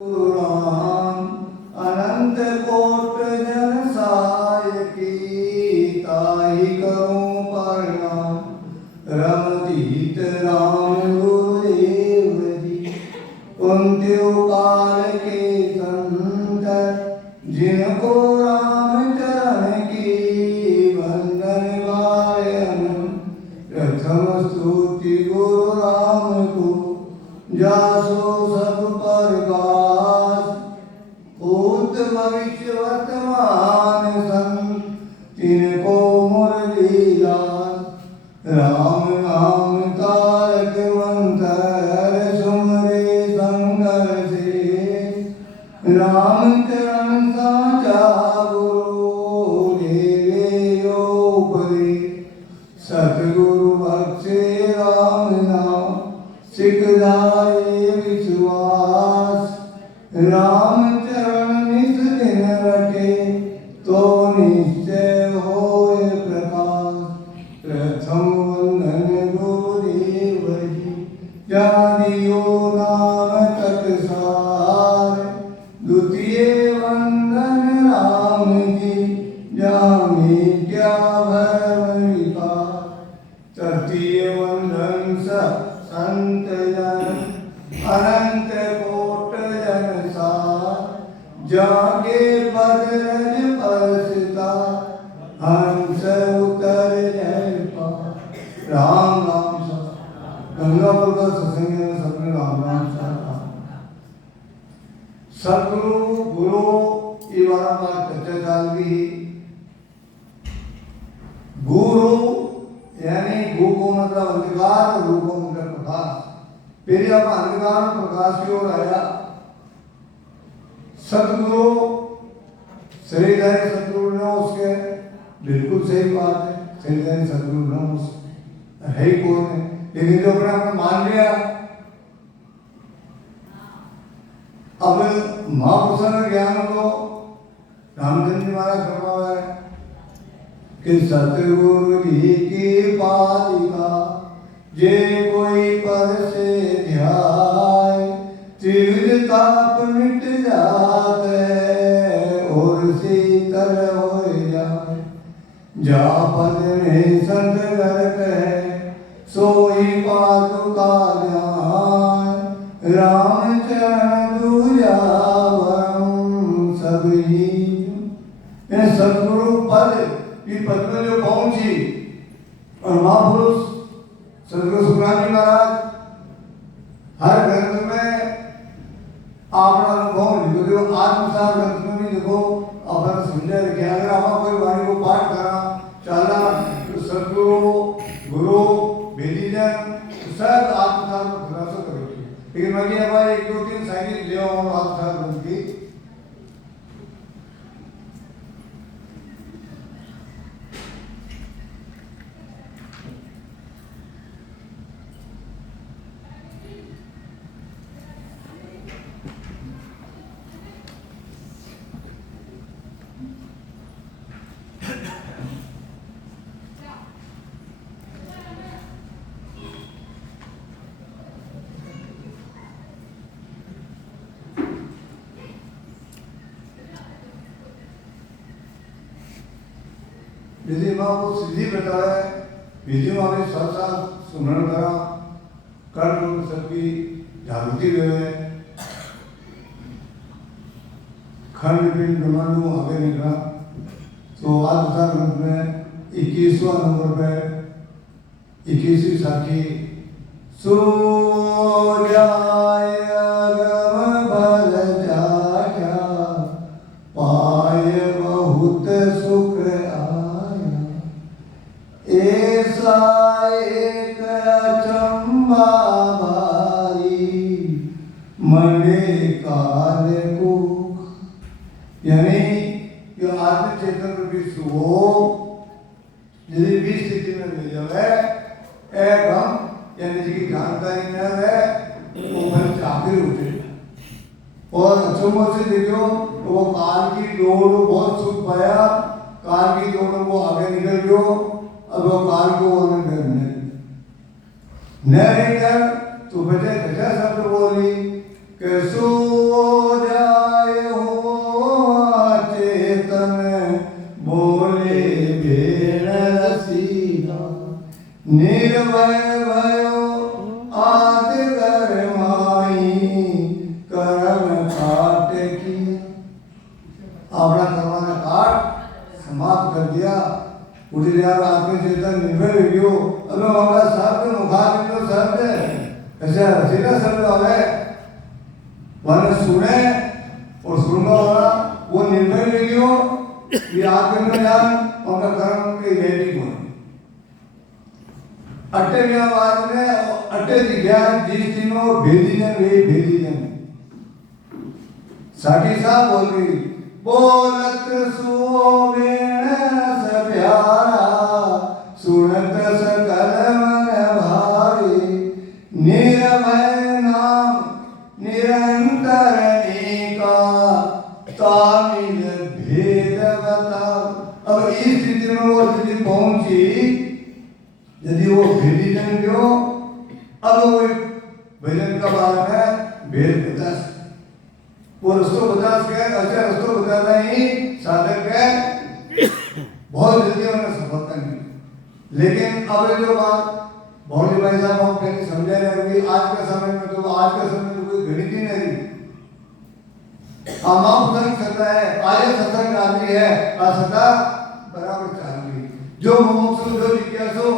राम अनंत coat जन सायकी ताहि करूं प्रणाम रमतीत राम गुरुदेव जी कुंत्यो काल के संत जिनको राम चरण की वंदन वायन प्रथम स्तुति गुरु राम को जासो सब प्रकाश भूत भविष्य वर्तमान संत तिनको मुरली दास राम नाम तारक मंत्र सुमरे संकर से राम चरण साचा गुरु देवे उपदे सतगुरु बख्शे राम नाम सिखदाए विश्वास राम चरण निज दिन रखे तो निश्चय होए प्रकाश प्रथम वंदन गुरुदेव जी जानियो नाम तत्सार द्वितीय वंदन राम जी जामी क्या भरम विकार तृतीय वंदन संत जन अनंत कोट जन सार जागे बदरज परसता हंस उतर जय पार राम राम सा गंगापुर का सत्संग में सबने राम राम सा सदगुरु गुरु ये बार चर्चा चल रही गुरु यानी गु को मतलब अंधकार रू को मतलब प्रकाश फिर अब अंधकार प्रकाश की ओर आया सतगुरु शरीरधारी सतगुरु ने उसके बिल्कुल सही बात है शरीरधारी सतगुरु ने उस है ही कौन है लेकिन जो अपने आपने मान लिया अब महापुरुषों ने ज्ञान को रामचंद्र जी महाराज फरमाया है कि सतगुरु जी की पालिका जे कोई पर से ध्याय त्रिविध ताप मिट जाते और शीतल हो जाए जा पद में संत नरक है सोई पादुका ज्ञान राम चरण दूजा वरम सब ही सतगुरु पद ये पद में जो पहुंची और महापुरुष सदगुरु सुखराम जी महाराज हर ग्रंथ में अपना अनुभव लिखो जो आत्मसार ग्रंथ में भी लिखो अपना समझा रखे अगर आप कोई वाणी को पाठ करा चला तो सदगुरु गुरु भेदीजन सब आत्मसार में खुलासा करेगी लेकिन मैं ये हमारे एक दो तीन साइकिल ले आओ आत्मसार ग्रंथ की विधि माँ को सिद्धि बताया विधि माँ ने साथ साथ सुमरण करा कर्म सबकी जागृति हुए खंड पिंड ब्रह्मांडों आगे निकला तो आज उसा ग्रंथ में 21वां नंबर पे 21वीं साखी सो जाय अगम बल जाया पाय बहुत सुख ऐसा एक अचंबा भारी मने काल को यानी जो आत्म चेतन रूपी सुहो यदि भी स्थिति में मिल जाए एवं यानी जिसकी जानकारी न है वो मन चाहते उठे और अचंबा से देखो तो वो काल की दौड़ बहुत सुख पाया काल की दौड़ वो आगे निकल गयो अब वो काल को उन्होंने न रहकर तो बचे बचा शब्द बोली कि सो यार आत्म चेतन निर्भय गयो अब हमारा शब्द मुखार जो शब्द ऐसे हसीना शब्द हवे वन सुने और सुनने वाला वो निर्भय गयो ये आत्म ज्ञान उनका कर्म की रेडी को अट्टे व्यावाद में अट्टे ज्ञान जिस दिनों भेदीजन वे भेदीजन साकी साहब बोल रही बोलत सुवेण रस प्यारा सुनत सकल मन भावे निर्भय नाम निरंतर का तामिल भेद बता। अब इस स्थिति में वो स्थिति पहुंची यदि वो भेदी जन क्यों अब वो भजन का बात है भेद बता वो रस्तो बता के अच्छा रस्तो बताना ही साधक है बहुत जल्दी उन्हें सफलता मिली। लेकिन अब जो बात भौली भाई साहब हम कहीं समझा रहे हैं आज के समय में तो कोई गणित ही नहीं माफ नहीं सकता है आगे सत्संग आदमी है असता बराबर चाल रही जो मुमुक्षु जो जिज्ञासु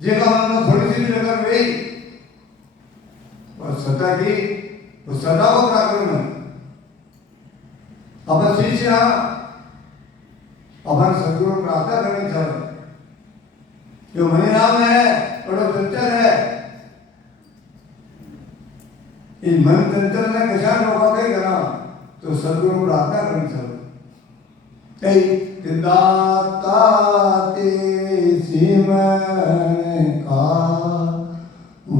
जेका मन में थोड़ी सी भी लगन गई और सता की उस सदा को प्राकृत में अपन शिष्य अपन सदगुरु प्रार्थना करनी चाहिए जो मनी नाम है बड़ा चंचल है इन मन चंचल ने कशा रोका कहीं करा तो सदगुरु प्रार्थना करनी चाहिए दाता ते सिमरन का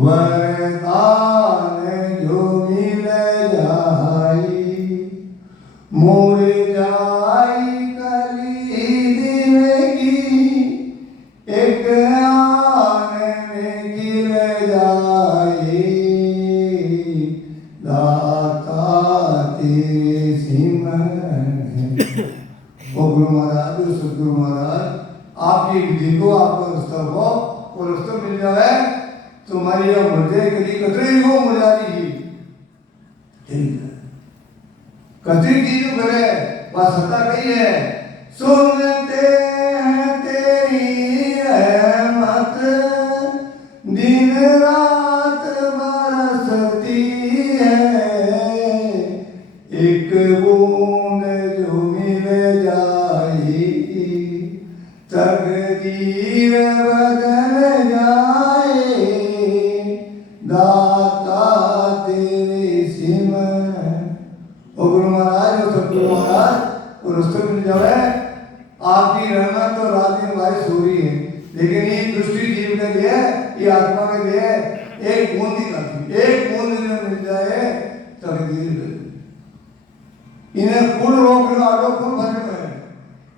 वरदान जो मिल जाई मोर जाई कली दिन की एक आन में गिर जाए दाता तेरे सिमरन। ओ गुरु महाराज सदगुरु महाराज आपकी विधि को आपका रास्ता हो वो रास्ता मिल जाए तुम्हारी यह मुझे कभी कतरी हो मुझा दी ठीक है कतरी की जो करे वह सत्ता कही है सुनते हैं तेरी रहमत दिन रात बरसती है एक बूंद जो मिल जाए तकदीर बदल जाए दाता तेरे सिमरन। ओ गुरु महाराज और सतगुरु महाराज और रास्ते मिल जाए आपकी रहमत तो रात दिन बारिश हो रही है लेकिन ये दृष्टि जीव के लिए ये आत्मा के लिए एक बूंद ही काफी एक बूंद जो मिल जाए तकदीर इन्हें फूल रोक लो आलो फूल भरने में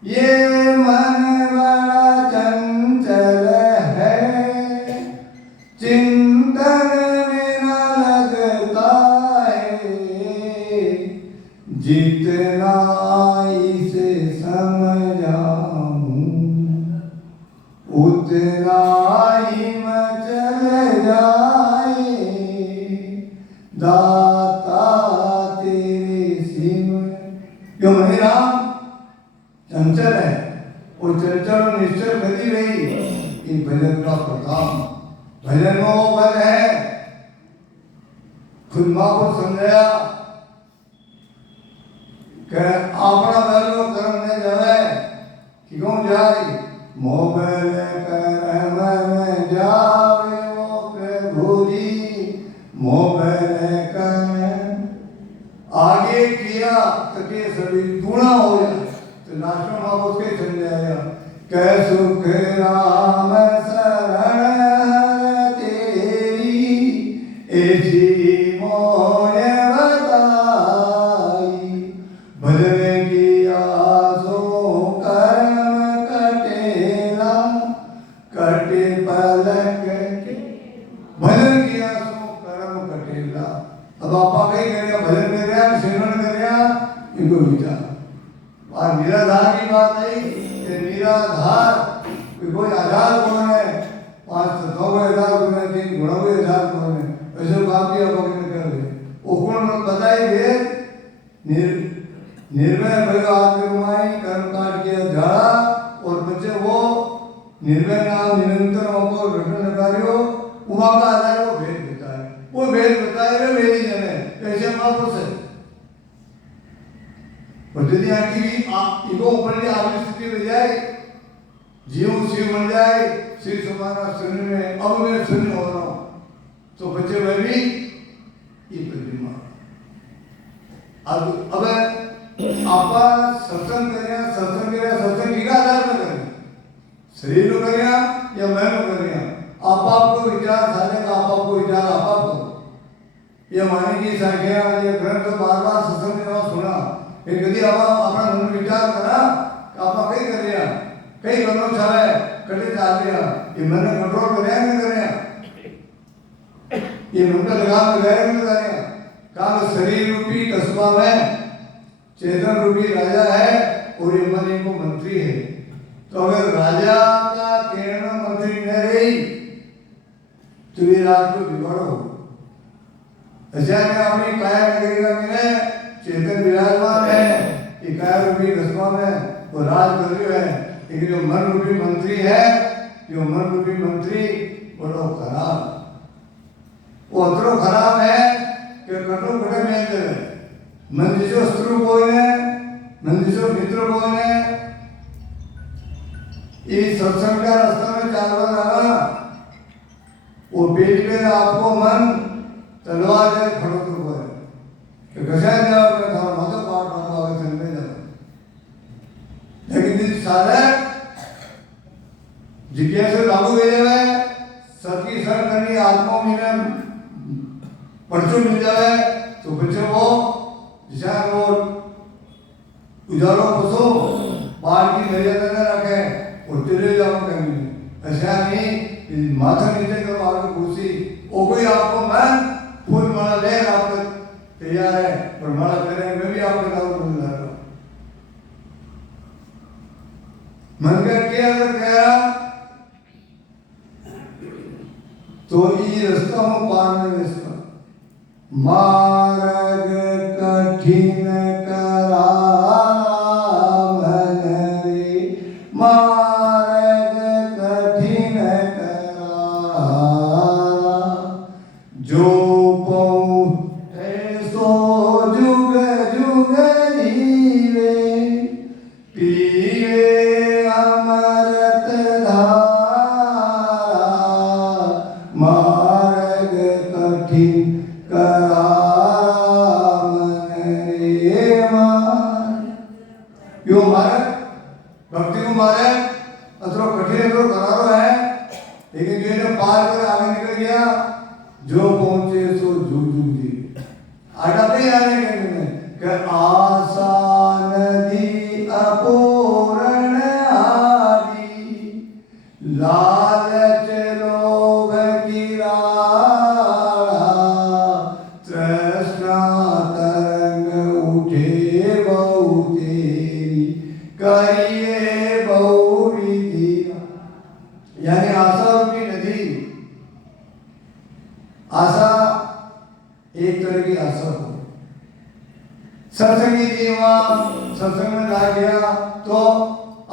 ये मन बड़ा चंचल है चिंतन में न लगता है जितना इसे समझाऊं उतना ही मचल जाए दाता तेरे सिमरन। यो मनी राम चंचल है और चंचल और निश्चल गति रही इन भजन का प्रताप भजन में वो बल है खुद मां को समझाया कि अपना बल कर्म ने जावे कि क्यों जाए मोबल कर्म में जावे वो प्रभु जी मोबल कर्म आगे किया तो के सभी गुणा हो जाए तो लास्ट में आप उसके समझाया कै सुख राम शरण तेरी ऐसी मोय बताई भजन किया सो कर्म कटेला कटे पलक भजन किया सो कर्म कटेला। अब आपा कहीं करेगा भजन कर रहा सिमरन कर रहा इनको विचार और निराधार की बात नहीं ये निराधार कोई आधार कौन है 5 9 आधार कौन है 3 गुणों के आधार कौन है ऐसे बात भी आप कर रहे वो कौन बताई दे निर्भय भय आत्माई कर्म काट किया झाड़ा और बच्चे वो निर्भय नाम निरंतर को रटन लगारियो उमा का आधार वो भेद बताए, वो भेद बताए वे वेदी जने ऐसे महापुरुष है। और यदि आखिर भी आप इगो ऊपर की आपकी स्थिति हो जाए, जीव शिव बन जाए, शिव समाना शून्य में, अब मैं शून्य हो रहा हूँ, तो बच्चे वह भी ये प्रतिमा। अब आप सत्संग सत्संग की आधार में करें, शरीर को करें या मैं को करें, आपको विचार साले का आपको विचार आपको ये मानी की संख्या ये ग्रंथ बार बार सत्संग में सुना, फिर यदि आप अपना मन विचार करा आप कहीं कर रहे कहीं करना चाहे कटे चाह रहे ये मन कंट्रोल कर रहे हैं ये मन का लगाम लगा रहे हैं काम शरीर रूपी कस्बा में चेतन रूपी राजा है और ये मन इनको मंत्री है। तो अगर राजा का कहना मंत्री न रही तो ये राज को बिगाड़ो। ऐसा है अपनी काया नगरी का मैंने चेतन विराजमान है ये काया रूपी कस्बा में वो राज कर रही है, लेकिन जो मन रूपी मंत्री है, जो मन रूपी मंत्री बड़ो खराब, वो अतरो खराब है कि कटो कटे में दे मंदिशो शत्रु बोले मंदिशो मित्र बोले इस सत्संग का रास्ता में चालवा लगा वो बेच में आपको मन तलवार से खड़ो तो बोले कि कैसे जवाब में था मत पाठ ना आगे चलने जाओ, लेकिन इस सारे जिज्ञासा लागू हो जाए सती सर करनी आत्मा में परचू मिल जाए तो बच्चे वो जिसे वो उजालो बसो बाहर की मर्यादा न रखे और चले जाओ कहीं ऐसा नहीं माथा नीचे करो आगे घुसी वो कोई आपको मन फूल माला ले आपको तैयार है और माला करे मैं भी आपके साथ बोल रहा हूँ मन का क्या अगर कहा तो ये रास्ता हम पार में रास्ता मार्ग कठिन करा मन रे मार्ग कठिन करा जो पहुँचे सो जुग जुग जीवे पीवे अमृत धारा मार्ग कठिन करा मन रे मार यो मार्ग भक्ति को मारे अतरो कठिन अतरो करारो है, लेकिन जो ने पार कर आगे निकल गया जो पहुंचे सो जुग जुग जी आटा पे आने के आशा नदी अपूर्ण आदि लालच लोभ गिरा तृष्णा तरंग उठे बहु तेरी करिए बहु विधि, यानी आशा रूपी नदी, आशा एक तरह की आशा हो सत्संगी जीवन सत्संग में ला गया तो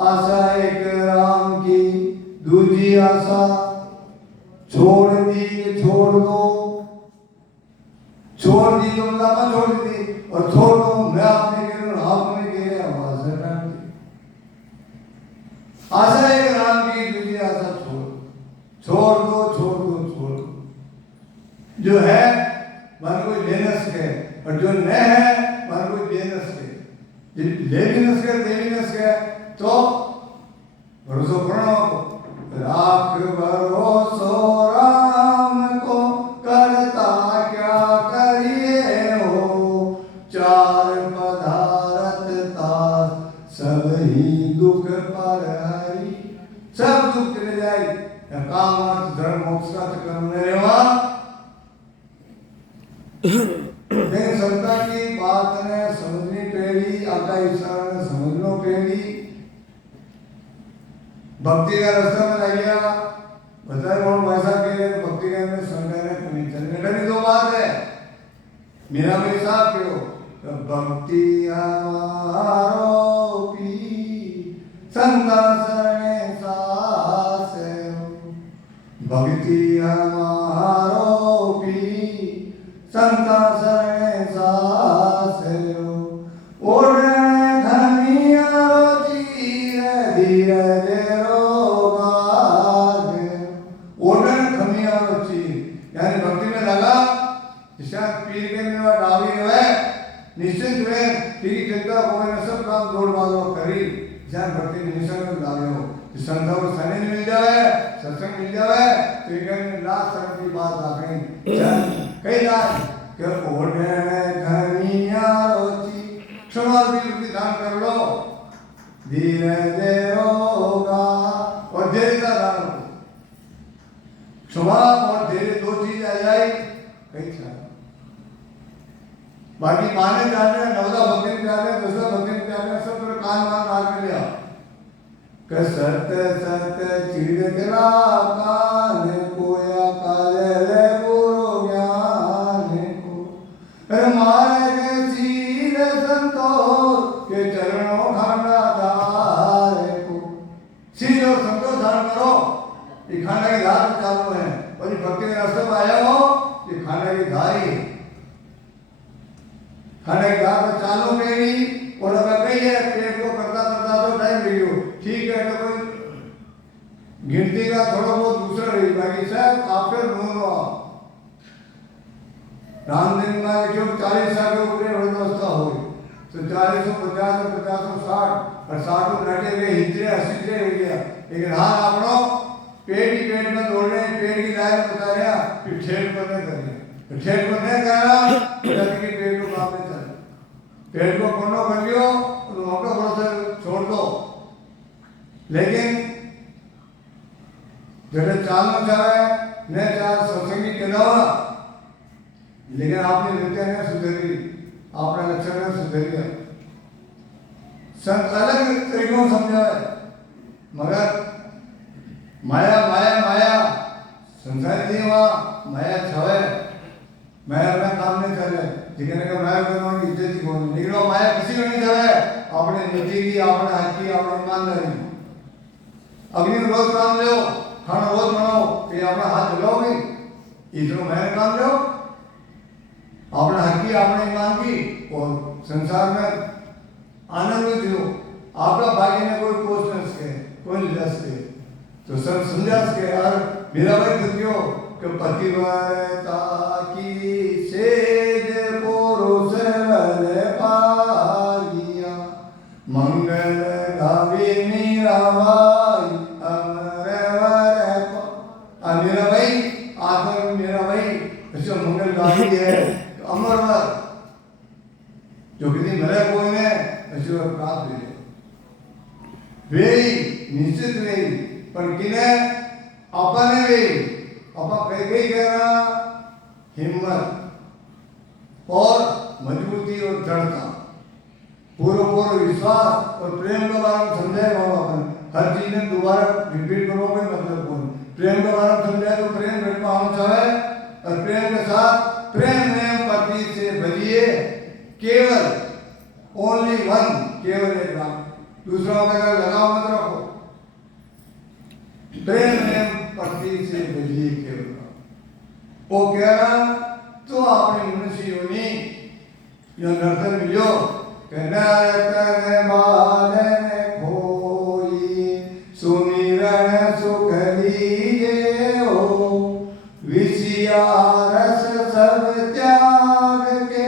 आशा एक राम की, दूसरी आशा छोड़ दी छोड़ दो छोड़ दी तो लामा छोड़ दी और छोड़ दो मैं आपने कह रहा हूं आपने कह रहा आवाज हटा दी आशा एक राम की, दूसरी आशा छोड़ दो छोड़ दो छोड़ दो जो है मन को ले न सके और जो न है मन को दे न सके ले भी न सके दे भी न सके तो भरोसा करो राख भरोसो राम को करता क्या करिए हो चार पदार्थ तास सब ही दुख पर हरी, सब दुख चले जाए काम अर्थ धर्म मोक्ष का करने रेवा लेकिन संता की बात ने समझनी पड़ी आपका इशारा ने समझना पड़ी भक्ति का रास्ता में लाइया बताए कौन वैसा कह रहे तो भक्ति का में संगठन संगठन दो बात है मेरा मेरे साथ क्यों तो भक्ति आरोपी संता शरण भक्ति हमारो पी संता शरणे सासरो ओढ़ने धनियारो धीरे धीरे रोगाग ओढ़ने धनियारो चीर यानी भक्ति में लगा शायद पीर के मेरा डावी है निश्चित में पीर की चिंता कोई न सब काम दौड़ भागो करी शायद भक्ति में निश्चय में डाले हो संतों को सने मिल जाए सत्संग मिल जाए तो ये कहीं लास्ट तक की बात आ गई कई लास्ट के ओढ़ने धनियारो चीर क्षमा भी उसकी दान कर लो धीरे धीरे होगा और धीरे का दान क्षमा और धीरे दो चीज आ जाए कई छा बाकी माने जाने नवदा भक्ति जाने दूसरा भक्ति जाने सब पूरे कान मान मार के लिया कि सत सत चिड़कला कान कोया काले रे गुरु ज्ञान को मारे के चीर संतोष के चरणों खाना धारे को चीर और संतोष धारण करो ये खाने की धार चालू है और ये भक्ति के रास्ते में आया हो ये खाने की धारी है खाने की धार में चालू मेरी और अगर कही है पेट को करता करता तो टाइम रही हो ठीक है तो कोई गिनती का थोड़ा बहुत दूसरा रही बाकी साहब आप फिर ढूंढो रामदेव में जो 40 साल के ऊपर वृद्धावस्था हो तो 40 50 50 60 और 60 लगे हुए हिजरे 80 हो गया लेकिन हाँ आपनो पेट ही पेट में दौड़ रहे पेट की लाइन बता रहा फिर ठेठ पर नहीं कर रहे ठेठ पर नहीं कर रहा कि पेट को काम में चल पेट को कोनो कर लियो तो मोटो भरोसा छोड़ दो लेकिन जब चालना चाहे न चाहे सत्संगी के दवा लेकिन आपने नृत्य ने सुधरी आपने लक्षण ने सुधरी संत अलग तरीकों समझाए मगर माया माया माया संसार नहीं हुआ माया छवे माया अपना काम नहीं चले लेकिन अगर माया करना इज्जत की कौन लेकिन वो माया किसी को नहीं छवे आपने नीति की आपने हक की आपने ईमानदारी अग्नि रोज काम लो खाना रोज बनाओ तो अपना हाथ जलाओगे इतना मैंने काम लो आपने हक की आपने ईमान की और संसार में आनंद दियो आपका भाग्य ने कोई कोशिश के कोई लस के तो सब समझा के यार मेरा भाई दुखियो कि पतिव्रता की सेज पुरुष वले पागिया मंगल गावी मीराबाई मेरा भाई आखिर मेरा भाई ऐसा मंगल गावी है अमरवर जो किसी मरे कोई ने ऐसे प्राप्त हुए वे निश्चित वे पर किने अपने वे अपा कई कहना हिम्मत और मजबूती और दृढ़ता पूरा पूरा विश्वास और प्रेम के बारे में समझाए अपन हर चीज में दोबारा रिपीट करो कोई मतलब कौन प्रेम के बारे में समझाए तो प्रेम घट पाना चाहे और प्रेम के साथ प्रेम में पति से भजिए केवल ओनली वन केवल एक नाम दूसरा का लगाव मत रखो प्रेम में पति से भजिए केवल वो कह रहा तो आपने मनुष्य योनि यो नर्तन मिलो कहना करने वाले ने खोई सुमिरन सुख लीजे हो विषया रस सब त्याग के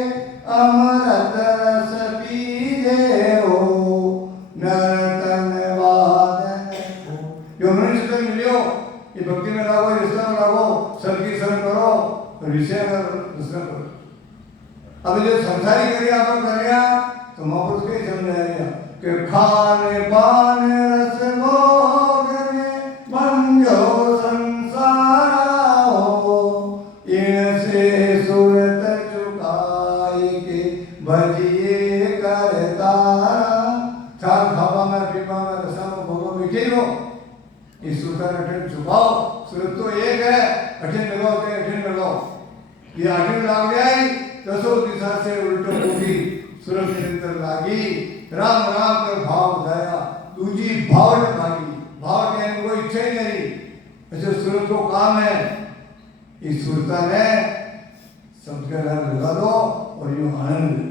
अमृत रस पीजे हो नर्तन वादन हो यो मनुष्य तो मिलो ये भक्ति में लागो रिश्ता में लागो सबकी शरण करो विषय में दूसरा करो अब जो संसारी करिया अपन करिया तो महापुरुष के समझाया कि खाने पान रस भोग में बंजो संसार हो इनसे सुरत चुकाई के भजिए करता चार खावा में पीवा में रसा में भोगो में खेलो इस सुतर अठन चुकाओ सूरत तो एक है अठन लगाओ के अठन लगाओ ये अठन लाग गया दसों दिशा से उल्टो होगी सूरत के अंदर लागी राम राम कर भाव उठाया दूजी भाव ने भागी भाव के कोई इच्छा ही नहीं ऐसे सूरत उसको काम है इस सुरता ने सबके घर लगा दो और यूं आनंद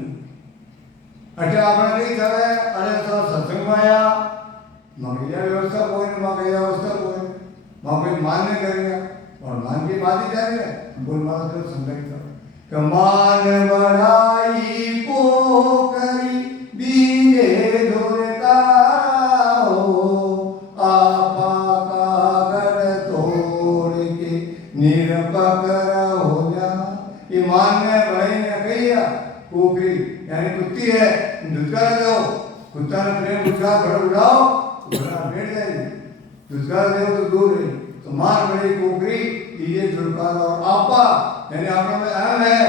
अच्छा आपने नहीं करे अरे सब सत्संग में आया मगैया व्यवस्था कोई नहीं मगैया व्यवस्था कोई कोई मान्य करेगा और मान की बात ही जाएगा बोल मानस को समझाएगा कि मान बढ़ाई को करी बीजे धुरता हो आपा कागर तोड़ के निरपकर हो जा ये मान्य बढ़ाई ने कहिया कोकरी यानी कुत्ती है दुष्कार दो कुत्ता ने प्रेम दुष्कार भर उड़ाओ घोड़ा बैठ जाएगी दुष्कार दो तो दूर रही तो मार बड़ी कोकरी ये दुष्कार और आपा यानी आपका में अहम है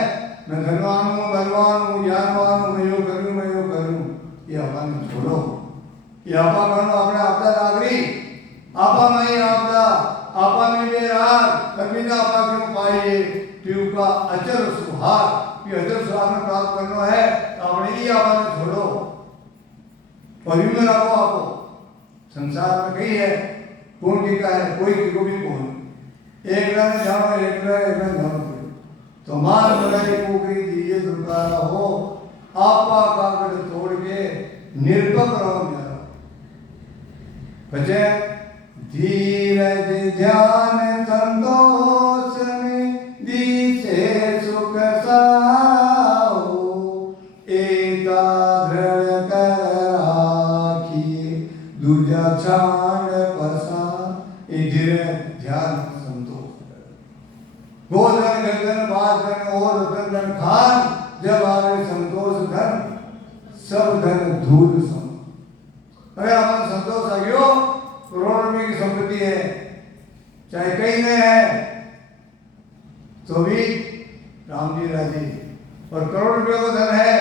मैं धनवान हूँ बलवान हूँ ज्ञानवान हूँ मैं यो करूँ ये आपा ने छोड़ो ये आपा करो अपने आपदा नागरी आपा में ही आपा में भी रात कभी ना आपा क्यों पाइए ट्यूब का अचल सुहाग ये अचल सुहाग में प्राप्त करना है अपने ही आपा ने छोड़ो और यूं में रखो आपको संसार में कही है कौन की का है कोई की को भी कौन एक रंग जाओ एक रंग जाओ तो मान बनाई कोकरी दीजिए दुर्गारा हो आपा कागड़ तोड़ के निर्भक रहो मेरा बचे धीरज ध्यान संतोष में दिसे सुख साओ एता दृढ़ कर राखिए दूजा छाण पसा ए धीरज ध्यान गोधन गर्दन बाधन और रतन खान जब आवे संतोष धन सब धन धूल सम अगर हमारा संतोष आ गयो करोड़ रुपए की संपत्ति है चाहे कहीं में है तो भी राम जी राजी और करोड़ रुपए का धन है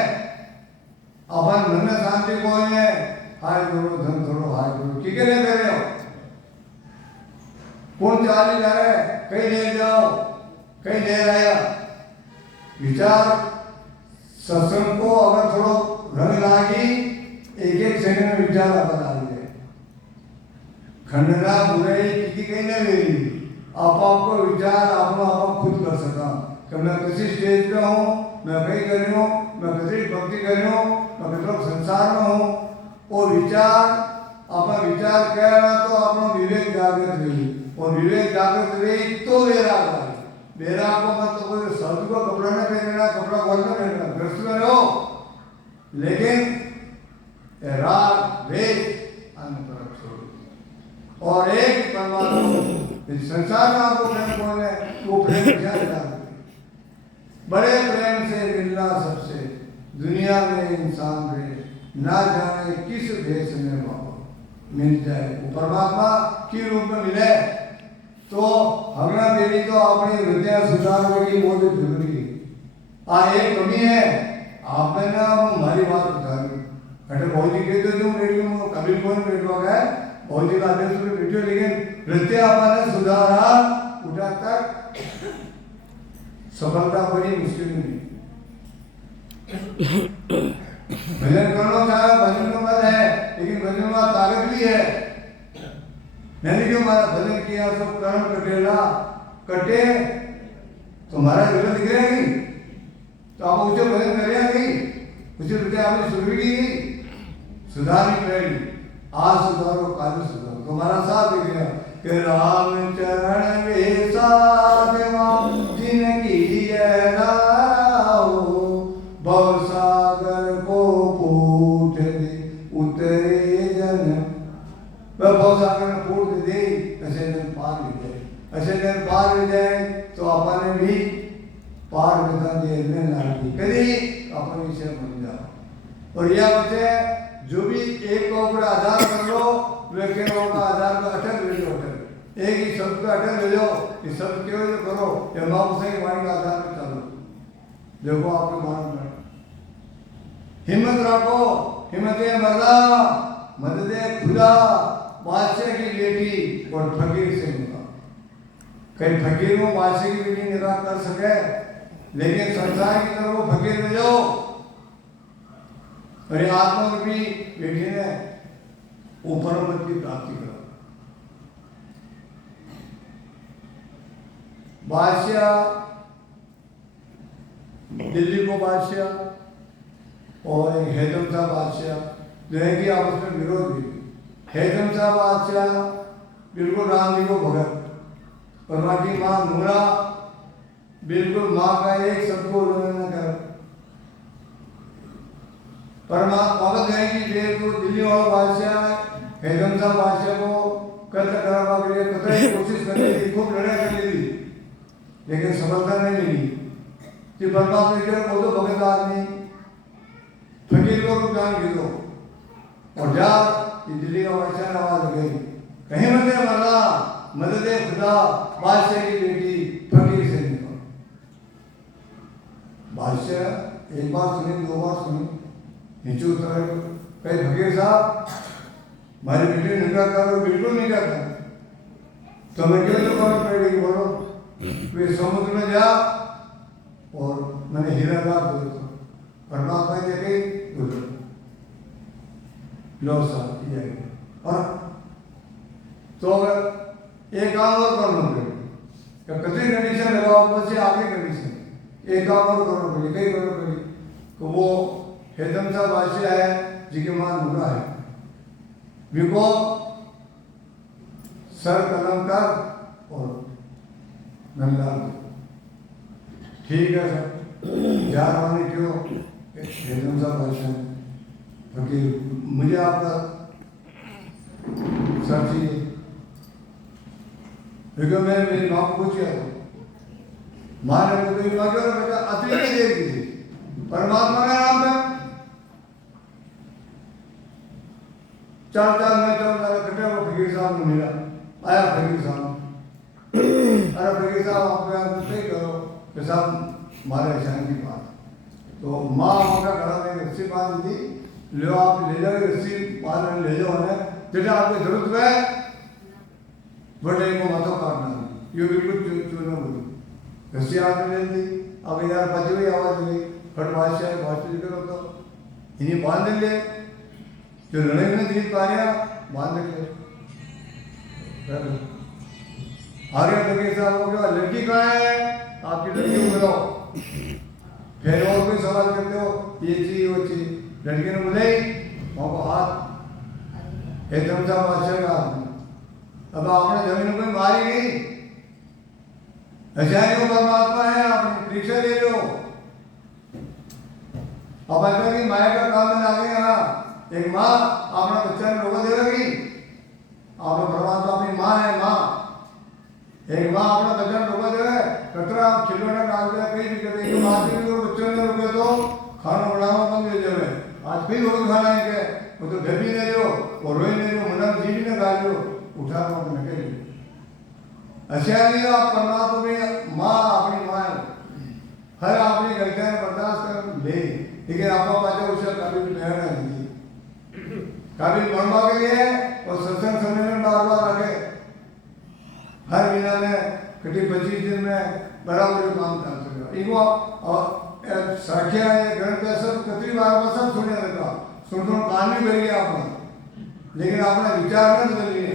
अपन मन में शांति को है हाय गुरु धन थोड़ो हाय गुरु ठीक है कर रहे हो कौन चाली जा रहा है कहीं ले जाओ कहीं ले आया विचार सत्संग को अगर थोड़ो रंग लागी एक सेकंड में विचार बता दिए खंडना बुराई की कहीं नहीं ले ली आपको विचार आप खुद कर सका कि मैं किसी स्टेज पे हूँ मैं कहीं कर रही हूँ मैं किसी भक्ति कर रही हूँ मैं किसी संसार में हूँ और विचार आप विचार कह रहा तो अपना विवेक जागृत रही और विवेक जागृत रही तो वैराग आई मेरा आपको मत तो कोई शब्द को कपड़ा न पहनना कपड़ा खोल न पहनना ग्रस्त में रहो लेकिन राग वेद अन्य तरफ छोड़ो और एक परमात्मा संसार में आपको प्रेम कौन है वो प्रेम क्या है बड़े प्रेम से मिलना सबसे दुनिया में इंसान रहे ना जाने किस देश में मिल जाए वो परमात्मा के रूप में मिले तो हगना देवी तो अपनी हृदय सुधार की बहुत जरूरी है एक कमी है आपने ना हमारी बात बता दी अरे बहुत ही कहते जो रेडियो में कभी कौन रेडियो है बहुत ही आदेश में रेडियो लेकिन हृदय आपने सुधारा उठा तक सफलता बड़ी मुश्किल नहीं भजन करना चाहे भजन में मत है लेकिन भजन में ताकत भी है मैंने जो हमारा भजन किया सब कर्म कटेला कटे तो हमारा जीवन दिख रहा नहीं तो आप उसे भजन करेगा नहीं उसे रुपये आपने शुरू की नहीं सुधारनी पड़ेगी आज सुधारो काल सुधारो तुम्हारा साथ दिख गया कि राम चरण वे साधवा जिनकी भव सागर को पूछ दे उतरे जन बहुत सागर में फूट दे ऐसे दिन पार हो जाए ऐसे दिन पार हो जाए तो अपने भी पार बता दे लागी कभी अपन विषय बन जाओ और यह बच्चे जो भी एक को ऊपर आधार कर लो वे का आधार को अटल ले लो अटल एक ही शब्द का अटल ले लो ये शब्द क्यों जो करो या माँ से वाणी का आधार पे चलो देखो आपके मान में हिम्मत रखो हिम्मत मरदा मददे खुदा बादशाह की बेटी और फकीर से निकाह कई फकीरों बादशाह की बेटी निकाह कर सके लेकिन संसार की तरफ वो फकीर में जाओ और आत्मा रूपी बेटी ने ऊपर पद की प्राप्ति करा बादशाह, दिल्ली को बादशाह और एक हैदम शाह बादशाह, जो है कि आपस में विरोध भी। हैदम शाह बादशाह बिल्कुल राम जी को भगत, और बाकी माँ नूरा बिल्कुल माँ का एक शब्द को उल्लंघन कर। परमात्मा का है कि देव को दिल्ली वाला बादशाह हैदम शाह बादशाह को कत्ल कराने के लिए कतई कोशिश करनी थी, खूब लड़ाई करनी थी, लेकिन सफलता नहीं मिली। कि परमात्मा ने कहा वो तो भगत आदमी, फकीर को रुकान की दो और जा कि दिल्ली का बादशाह आवाज गई, कहीं मत मरना, मदद खुदा बादशाह की बेटी फकीर से निकल। बादशाह एक बार सुनी, दो बार सुनी, नीचे उतर कहीं फकीर साहब हमारी बेटी निकाह करो, बिल्कुल नहीं करता, तो मैं क्यों तो कौन पड़ेगी, बोलो वे समुद्र में जा और मैंने हीरा दाग दो, परमात्मा ने कही बोलो लो साहब ये, और तो अगर एक काम और करना पड़ेगा, कतई कंडीशन लगाओ, बस आगे कंडीशन एक काम और करना पड़ेगा, कहीं करना पड़ेगी। तो वो हैदम शाह बादशाह है जिनकी मां नूरा है, विको सर कलम कर और नंदा ठीक है सर, जा रहा क्यों हैदम शाह बादशाह, क्योंकि मुझे आपका सर चाहिए, क्योंकि मैं मेरी माँ को पूछा तो माँ ने मुझे माँ क्यों बेटा अति नहीं देगी थी, परमात्मा का नाम है, चार चार में कटे वो फकीर साहब ने मिला, आया फकीर साहब, अरे फकीर साहब आप यहाँ सही करो कि साहब हमारे शान की बात, तो माँ उनका खड़ा में रस्सी बांध दी, लो आप ले जाओ रस्सी बांध ले जाओ है, जैसे आपको जरूरत है बड़े को माथो काटना, ये बिल्कुल चूना बोली, रस्सी हाथ में ले दी, अब यार बची हुई आवाज गई, फट बादशाह करो तो इन्हें बांध ले, जो लड़ाई में जीत पा गया बांध ले, आगे फकीर साहब हो गया, लड़की कहाँ है, आपकी लड़की को बताओ, फिर और कोई सवाल करते हो, ये चीज वो चीज, लड़की ने बुलाई, वहाँ को हाथ हैदम शाह बादशाह का हाथ, अब आपने जमीन को मारी नहीं, ऐसा ही परमात्मा है, आपने परीक्षा ले लो, अब ऐसा कि माया का काम में आ गया, एक माँ अपना बच्चा ने रोका देगी, आपने परमात्मा अपनी माँ है, माँ एक माँ अपना बच्चा ने रोका देगा, कतरा आप खिलौना डाल दिया कहीं भी करेंगे, माँ के भी बच्चों ने रोके तो खाना बनाना बंद हो जाए, आज फिर रोज खाना है क्या, वो तो घर भी नहीं लो और रोई नहीं लो, मुन्ना जी भी ना खा लो, उठा मत न करिए, अच्छा नहीं आप परमात्मा में माँ अपनी माँ हर आपने गलतियां बर्दाश्त कर ले, लेकिन आपका बच्चा उसे कभी भी नहीं दी, कभी बनवा के लिए और सत्संग सम्मेलन बार बार रखे, हर महीना में कटी 25 दिन में बराबर काम कर सकेगा, इनको साखिया है ग्रंथ सब कतरी बार सब सुने लगा, सुन कान भी बदल गया आपने, लेकिन आपने विचार में बदल लिए,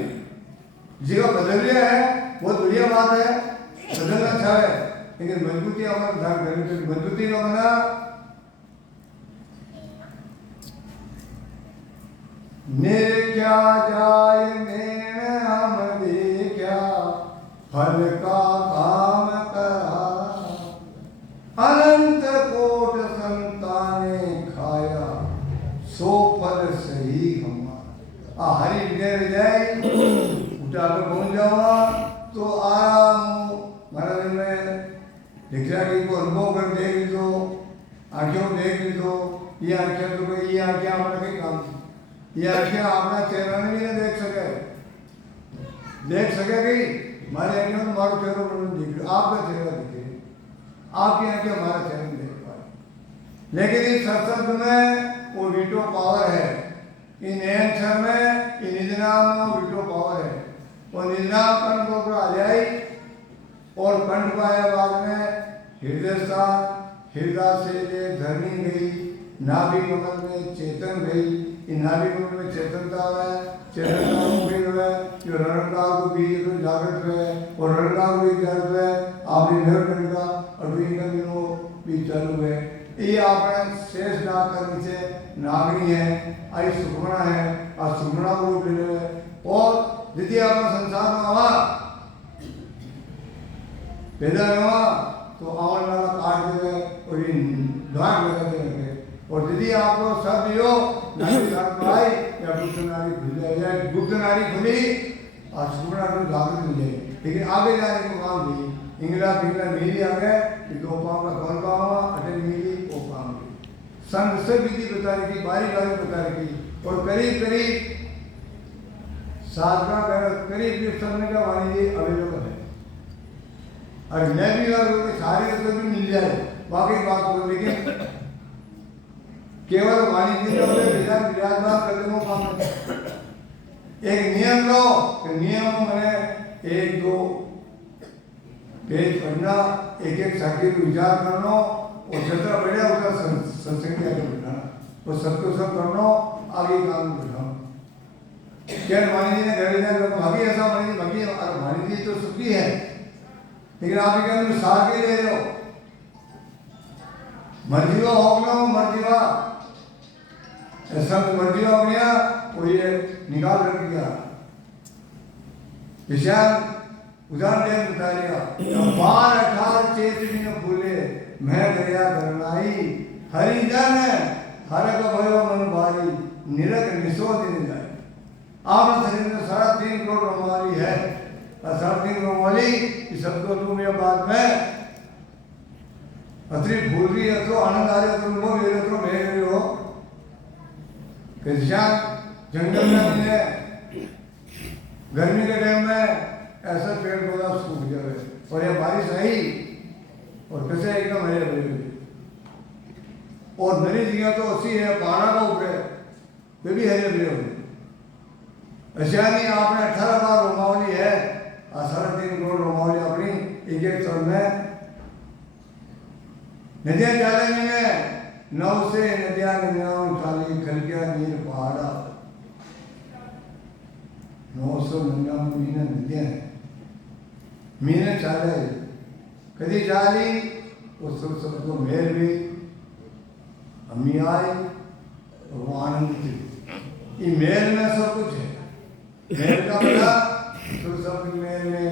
जीवा बदल लिया है बहुत बढ़िया बात है, बदलना अच्छा है, लेकिन मजबूती हमारे ध्यान करनी चाहिए, मजबूती का मना मेरे क्या जाए मेरे हम देखा फल का काम करा, अनंत कोट संताने खाया सो फल सही हमारा, हरी विजय जाए उठा कर पहुंच जाऊंगा तो आराम महाराज में दीक्षा की को अनुभव कर देख लीजो, आंखों देख लीजो, ये आंखें तो ये आंखें हमारा कहीं काम, ये आंखें अपना चेहरा नहीं देख सके गई, हमारे आंखें तो हमारा चेहरा दिख रहा, आपका चेहरा दिखे, आपकी आंखें हमारा चेहरा नहीं देख पाए, लेकिन इस सत्संग में वो वीटो पावर है, इन अक्षर में इन निजनाम में वीटो पावर है, वो निजनाम कंठ को आ जाए और कंठ पाया बाद में हृदय स्थान हृदय से धरनी गई नाभि कमल में चेतन भई, इन नाभि कमल में चेतनता है, चेतनता को भी है जो रणकाल को भी तो जागृत है और रणकाल भी जागृत है आपने निर्णय का अभी का दिनों भी चालू है। ये आपने शेष नाग का नीचे नागनी है, आई सुखमना है और सुखमना को रूप ले रहे और यदि आप संसार में आवा पैदा हुआ तो आवन वाला काट देवे और ये दाग लगा देंगे और यदि आप लोग सब हो नारी साथ में आई या गुप्त नारी खुल जाए, गुप्त नारी खुली और सुखमना को जागृत मिल जाए। लेकिन आगे जाने को काम भी इंगला पिंगला मिली आ गए कि दो पाँव का कौन पाँव हुआ अटल मिली वो पाँव मिली संग से विधि बता रही थी, बारी बारी बता रही थी और करीब करीब साधना करीब समय का वाणी अवेलेबल है। और मैं भी अगर सारे तो भी मिल जाए बाकी बात हो, लेकिन केवल वाणी विराजमान करने को काम है। एक नियम लो कि नियम मैंने एक दो पेज पढ़ना, एक एक साथी को विचार करना और जितना बढ़िया उसका संस्कृति आगे बढ़ाना और सबको सब करना आगे काम बढ़ाना। क्या मानी जी ने घर लेना भाभी ऐसा मानी जी भाभी और मानी जी तो सुखी है, लेकिन आप क्या तुम साथ ही ले रहे हो मर्जीवा होगा मर्जीवा ऐसा मर्जीवा हो गया वो ये निकाल रख दिया विशाल उदाहरण दे बताएगा बार 18 चेत भी न भूले मैं गया करनाई हरिजन हर का भयो मन भारी निरक निशो दिन जाए। आप शरीर में 3.5 करोड़ रोमाली है और 3.5 रोमाली इस सबको तुम ये बात में अतिरिक्त भूल रही है तो आनंद आ रहा तुम लोग ये तो भेज रहे हो कि जंगल में गर्मी के टाइम में ऐसा पेड़ पौधा सूख जाए और यह बारिश आई और कैसे एकदम हरे भरे और नरी जगह तो अच्छी है पहाड़ा का ऊपर वे भी हरे भरे हो। ऐसा नहीं आपने 18 बार रोमावली है और 3.5 करोड़ रोमावली अपनी एक साल में नदियां चले में 9 से नदियां खाली खलकिया नीर पहाड़ा 999 मीना नदियां मीने चाले कदी चाली उस सबको मेल भी अम्मी आई और वो आनंद थी। ये मेल में सब कुछ है, मेल का बड़ा तो सब मेल में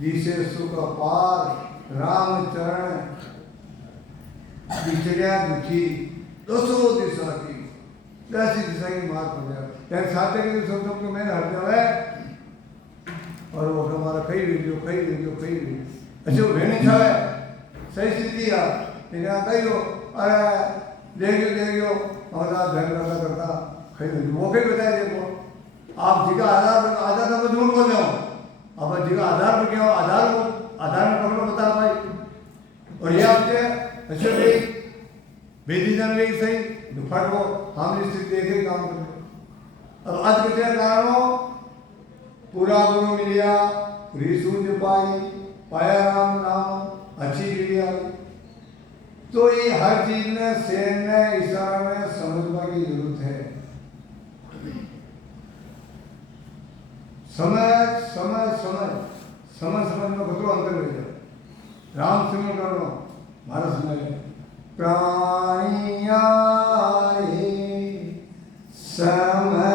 जिसे सुख पार राम चरण बिछड़िया दुखी 200 दिशा की 10 दिशा की बात हो गया यार साथ के सबको मेल हट जाए और वो हमारा कई वीडियो अच्छे रहने छावे सही स्थिति है लेकिन कई हो अरे देखियो हमारा धन करता कई वो भी बताए देखो आप जिका आधार पर झूठ बोल रहे हो आप जिका आधार पर क्या आधार में पकड़ो बता भाई और ये आपके अच्छे भाई बेदी जन भी सही दुपहर को हम स्थिति देखे काम कर अब आज के कारणों पूरा गुरु मिलिया पूरी सूझ पाया राम नाम अच्छी क्रिया तो ये हर चीज में सेन में इशारा में समझने की जरूरत है। समझ में कतरो अंतर हो जाए राम सिमरन करो मारा समय प्राणिया समझ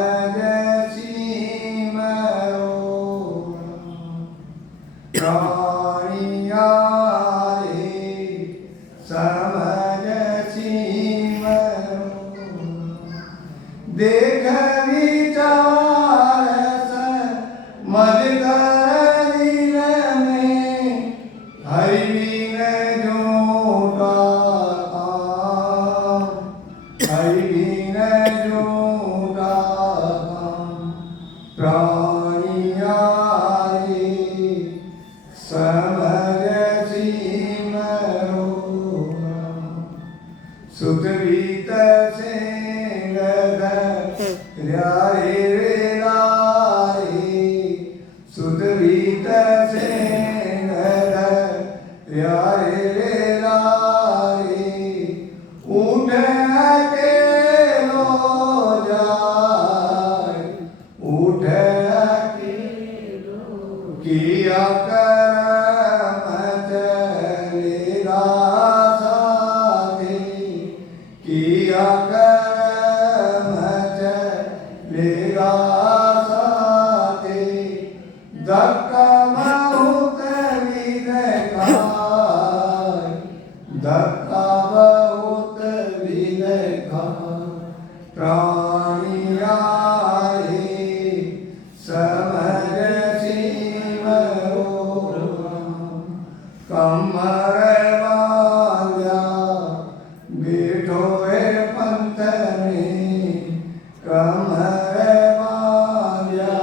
देख विचार मद कर में हरि ने जोड़ा हरि ने जोड़ा प्राणिया समझ सुत बीत से उठ के प्राणी आए समझ सिमरो कमर बांधा बैठो है पंथ में कमर बांधा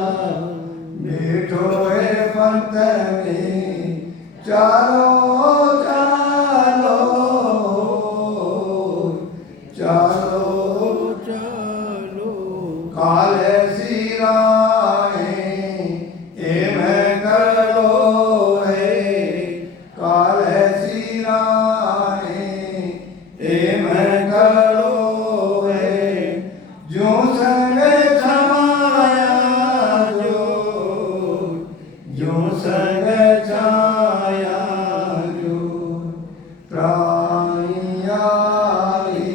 बैठो है पंथ में चालो चालो चालो चालो काले सिराए एम करो है काले सिराए एम करो है जो संग छाया जो संग छाया जो प्राणी आए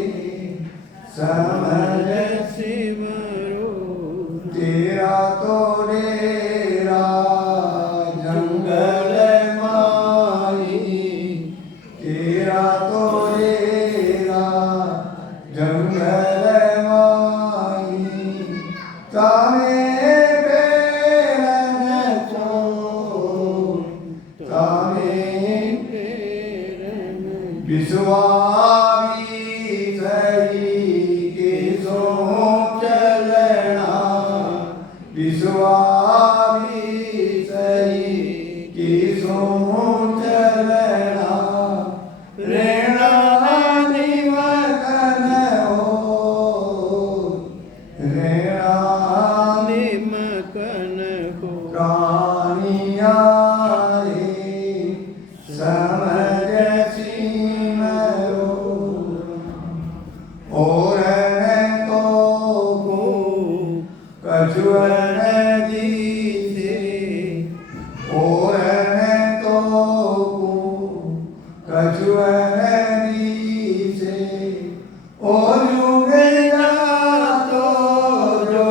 समझ सिमरो तेरा तो डेरा जंगल माई तेरा तो डेरा जंगल माई ताने पेरन को ताने विश्वामी सही के सो चलना विश्वामी सही के सो चलना रेणा निमकन हो रेणा निमकन हो प्राणी आए समझ सिमरो और तो कछुअन दीसे और तो कछुअन दीसे ओ जुगे जातो जो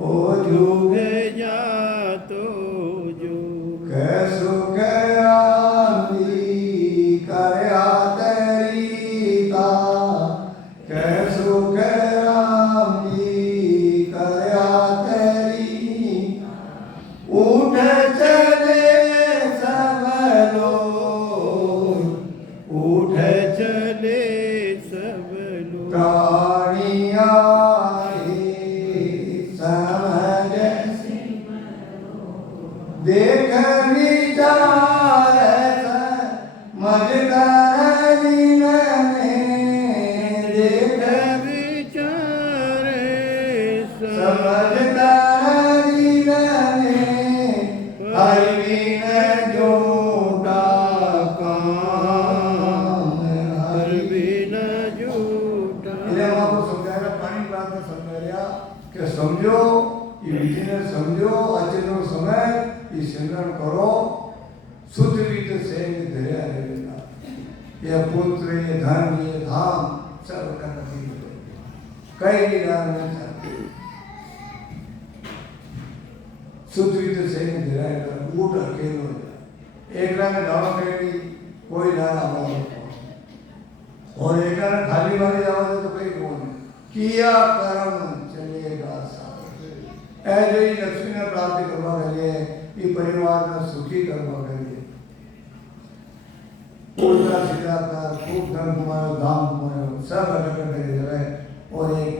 ओ जुगे जातो जो कैसो करामी करया तरीका कैसो करामी करया तरी उठ चले सब लोग उठ चले सब लोग प्राणी आए समझ देख विचार समझ कर देख विचार समझ कर हर बिन झूठा काम हर बिन झूठा એટલે અમારું સમજાયા પાણી પ્રાંત સમજાયા કે સમજો એ વિધિને સમજો આજનો સમય એ સિમરણ કરો શુદ્ધ રીતે સેન ધર્યા રહેલા ये पुत्र ये धन ये धाम सब का नहीं कई निदान में चाहते शुद्ध रीते से धीराए कर ऊट अकेलो एक रात दावा करेगी कोई ना आवा और एक रात खाली वाली जावा तो कई कौन किया कर्म चलेगा साथ ऐसे ही लक्ष्मी ने प्राप्ति करवा करिए ये परिवार में सुखी करवा करिए उल्टा सीधा कर खूब धन कमायो धाम कमायो सब अलग अलग जगह और एक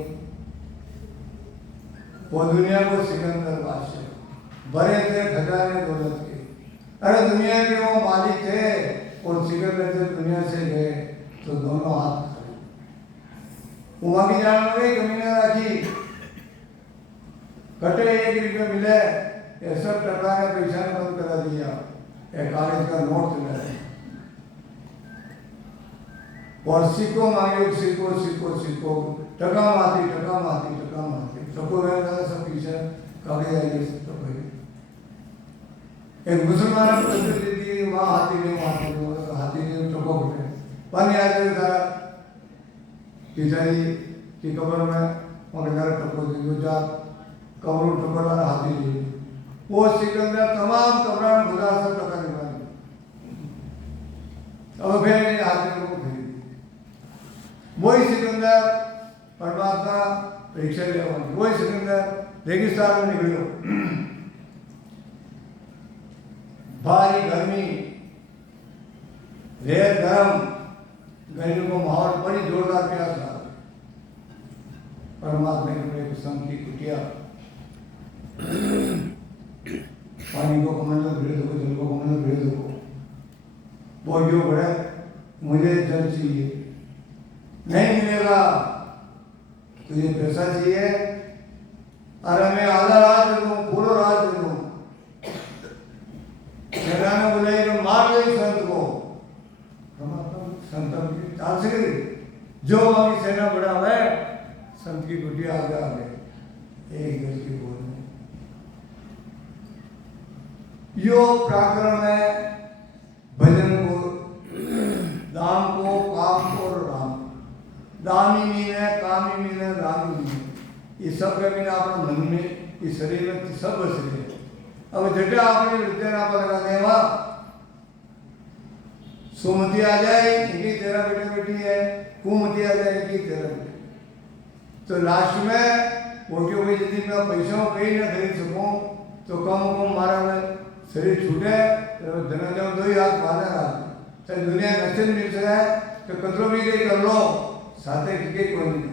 वो दुनिया को सिकंदर बादशाह भरे थे खजाने दौलत के अरे दुनिया के वो मालिक थे और सिकंदर जब दुनिया से गए तो दोनों हाथ खड़े वहां की जान में कमी न रखी कटे 1 रुपये मिले ये सब टका ने पैसा बंद करा दिया एक कागज का नोट मिला और सिक्को मांगे सिक्को सिक्को सिक्को टका माती सबको रहता सब पीछे कागज आएंगे सब भाई एक मुसलमान पत्र दी वहाँ हाथी ने टको उठे पानी आ गए था पिताजी की कब्र में उनके घर टको दी जा कब्र टकोरा हाथी ली वो सिकंदर तमाम कब्र में खुदा सब टका निकाली अब फिर हाथी को वही सिकंदर पर परीक्षा लेवा वो सिकंदर रेगिस्तान में निकलो भारी गर्मी रेत गरम गर्मी को माहौल बड़ी जोरदार प्यास लगा परमात्मा ने संत की कुटिया पानी को कमंडल भेज दो जल को कमंडल भेज दो वो जो बड़े मुझे जल चाहिए नहीं मिलेगा तुझे पैसा चाहिए अरे मैं आधा रात दे दूँ पूरा रात दे दूँ सेना ने बुलाई तो मार गई संत को संत की तासीर जो हमारी सेना बड़ा है संत की कुटिया आगे एक गज की बोल में यो प्रकरण है भजन को दाम को काम को और राम दामी मीन है कामी मीन है रामी मीन है ये सब कभी अपने मन में इस शरीर में सब बस रहे अब जटे आपने विद्या पर लगा देवा सुमति आ जाए इनकी तेरा बेटा बेटी है कुमति आ जाए इनकी तेरा बेटा तो लास्ट में वो क्यों भाई यदि मैं पैसा कहीं ना खरीद सकूं तो कम कम मारा में शरीर छूटे तो धना जाओ दो ही हाथ मारने हाथ चाहे दुनिया नशे मिल सके तो कतरो भी कहीं कर लो साथे के कोई नहीं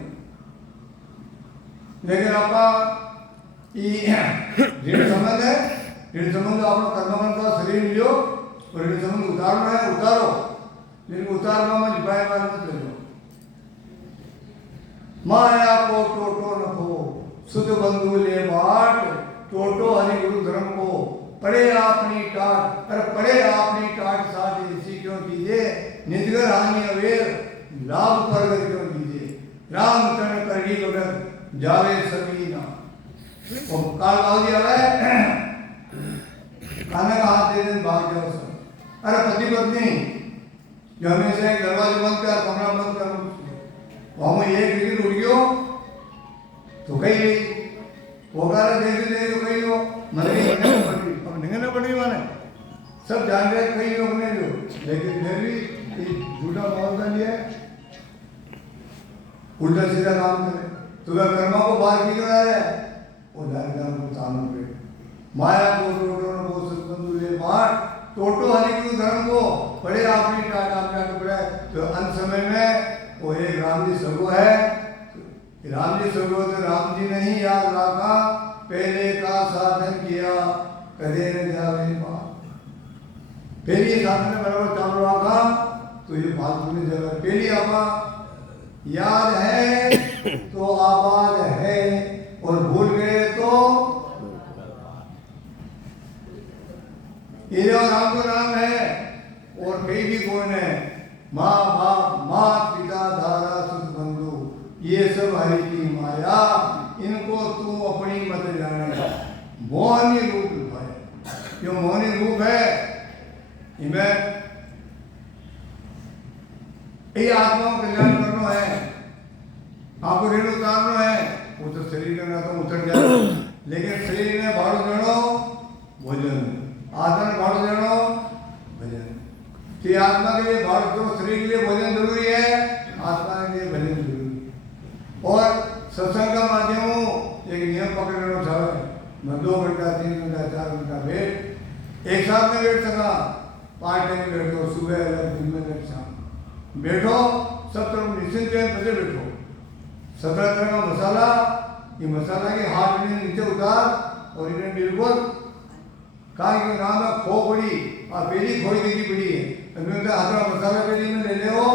लेकिन आपका ऋण संबंध है ऋण संबंध आपको कर्म का शरीर मिलो और ऋण संबंध उतारना है उतारो लेकिन उतारना में लिपाए मार मत ले लो माया को टोटो न खो सुध बंधु ले बाट टोटो हरि गुरु धर्म को पड़े अपनी टाट पर पड़े अपनी टाट साथ इसी क्यों कीजिए निजगर हानि अवेर लाभ पर क्यों कीजिए राम चरण करगी भगत जावे सभी ना और काल बाबू आ गए खाने का हाथ दे दें भाग जाओ सब अरे पति पत्नी जो हमेशा दरवाजे बंद कर कमरा बंद कर वहां में एक विकेट उड़ गयो तो कहीं होगा देखते देखते तो कहीं हो मर निगलना पड़ी माने सब जान रहे कई लोग ने जो लेकिन फिर भी झूठा माहौल बन गया उल्टा सीधा काम करे तो वह कर्मा को बाहर की करा रहा है वो दारिद्र को तानु पे माया को टोटो न को सत्बंधु ले बार टोटो हरि गुरु धर्म को बड़े आपने टाटा टाटा पड़ा तो अंत समय में वो एक राम जी सगो है राम जी सगो तो राम जी ने ही याद रखा पहले का साधन किया कदे न जावे बात पहली साधन बराबर चालू रखा तो ये फालतू में जगह पहली आपा याद है तो आबाद है और भूल गए तो ये और राम का नाम है और कहीं भी कौन है माँ बाप मात पिता दादा सुख बंधु ये सब हरि की माया इनको तू अपनी मत जाने मोहनी रूप है जो मोहनी रूप है इनमें ये आत्मा को कल्याण करना है आपको ऋण उतारना है वो तो शरीर का ना तो उतर जाए लेकिन शरीर में भाड़ो देनो भोजन आत्मा में भाड़ो देनो भजन कि आत्मा के लिए भाड़ो दो शरीर के लिए भोजन जरूरी है आत्मा के लिए भजन जरूरी है और सत्संग का माध्यम एक नियम पकड़ लेना चाहिए मैं 2 घंटा 3 घंटा 4 घंटा बैठ एक साथ में बैठ सका 5 टाइम बैठो सुबह अलग दिन में अलग शाम बैठो सब तरफ निश्चिंत बजे बैठो 17 तरह का मसाला ये मसाला के हाथ में नीचे उतार और इन्हें बिल्कुल कहा कि नाम है खो पड़ी और पहली खोई देखी पड़ी है अभी हाथ मसाला पहली में ले ले हो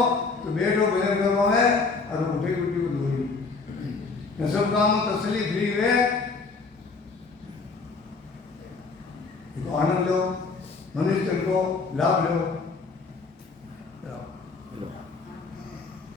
तो बैठो भजन करो है और उठे उठी को धोई सब काम तसली फ्री हुए आनंद लो मनुष्य को लाभ लो